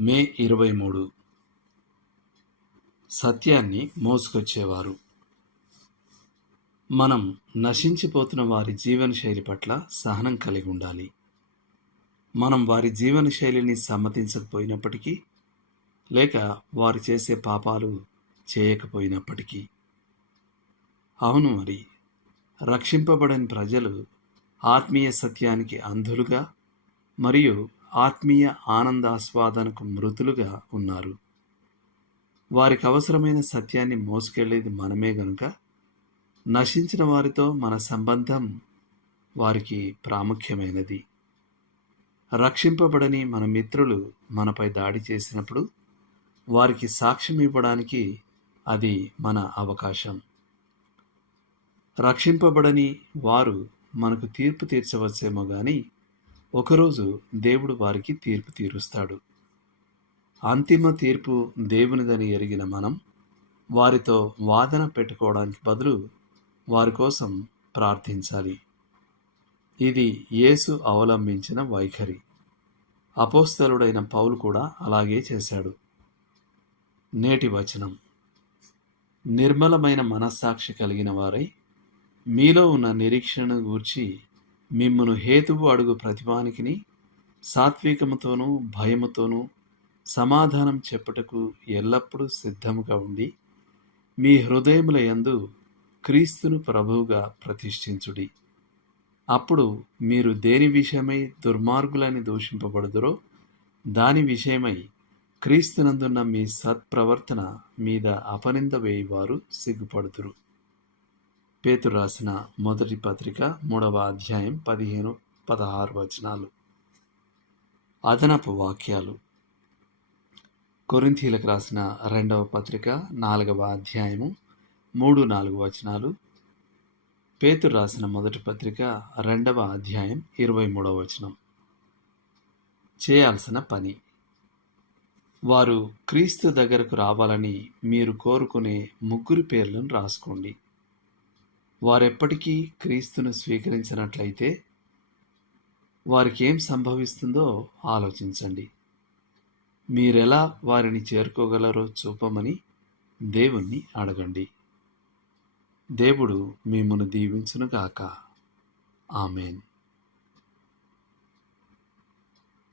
మే ఇరవై మూడు సత్యాన్ని మోసుకొచ్చేవారు. మనం నశించిపోతున్న వారి జీవనశైలి పట్ల సహనం కలిగి ఉండాలి. మనం వారి జీవనశైలిని సమ్మతించకపోయినప్పటికీ లేక వారు చేసే పాపాలు చేయకపోయినప్పటికీ. అవును మరి రక్షింపబడని ప్రజలు ఆత్మీయ సత్యానికి అంధులుగా మరియు ఆత్మీయ ఆనందాస్వాదనకు మృతులుగా ఉన్నారు. వారికి అవసరమైన సత్యాన్ని మోసుకెళ్ళేది మనమే గనుక నశించిన వారితో మన సంబంధం వారికి ప్రాముఖ్యమైనది. రక్షింపబడని మన మిత్రులు మనపై దాడి చేసినప్పుడు వారికి సాక్ష్యం ఇవ్వడానికి అది మన అవకాశం. రక్షింపబడని వారు మనకు తీర్పు తీర్చవచ్చేమో కానీ ఒకరోజు దేవుడు వారికి తీర్పు తీరుస్తాడు. అంతిమ తీర్పు దేవునిదని ఎరిగిన మనం వారితో వాదన పెట్టుకోవడానికి బదులు వారి కోసం ప్రార్థించాలి. ఇది యేసు అవలంబించిన వైఖరి. అపోస్తలుడైన పౌలు కూడా అలాగే చేశాడు. నేటి వచనం. నిర్మలమైన మనస్సాక్షి కలిగిన వారై మీలో ఉన్న నిరీక్షణను గూర్చి మిమ్మను హేతువు అడుగు ప్రతిభానికిని సాత్వికముతోనూ భయముతోనూ సమాధానం చెప్పుటకు ఎల్లప్పుడూ సిద్ధముగా ఉండి మీ హృదయముల యందు క్రీస్తును ప్రభువుగా ప్రతిష్ఠించుడి. అప్పుడు మీరు దేని విషయమై దుర్మార్గులని దూషింపబడుదురో దాని విషయమై క్రీస్తునందున్న మీ సత్ప్రవర్తన మీద అపనింద వేయవారు సిగ్గుపడుదురు. పేతురు రాసిన మొదటి పత్రిక మూడవ అధ్యాయం పదిహేను పదహారు వచనాలు. అదనపు వాక్యాలు. కొరింథీలకు రాసిన రెండవ పత్రిక నాలుగవ అధ్యాయము మూడు నాలుగు వచనాలు. పేతురు రాసిన మొదటి పత్రిక రెండవ అధ్యాయం ఇరవై మూడవ వచనం. చేయాల్సిన పని. వారు క్రీస్తు దగ్గరకు రావాలని మీరు కోరుకునే ముగ్గురు పేర్లను రాసుకోండి. వారెప్పటికీ క్రీస్తును స్వీకరించినట్లయితే వారికి ఏం సంభవిస్తుందో ఆలోచించండి. మీరెలా వారిని చేరుకోగలరో చూపమని దేవుణ్ణి అడగండి. దేవుడు మిమ్మను దీవించునుగాక. ఆమెన్.